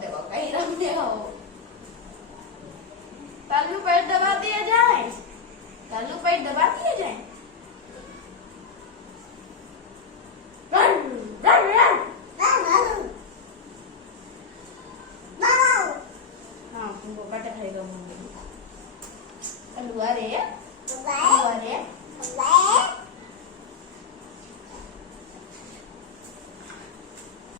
देखो कहीं रखते हो। तालू पैर दबा दिए जाए, तालू पैर दबा दिए जाए। हाँ तुमको कटे खाएगा मुंह। तालू आ रहे हैं, तालू आ रहे हैं।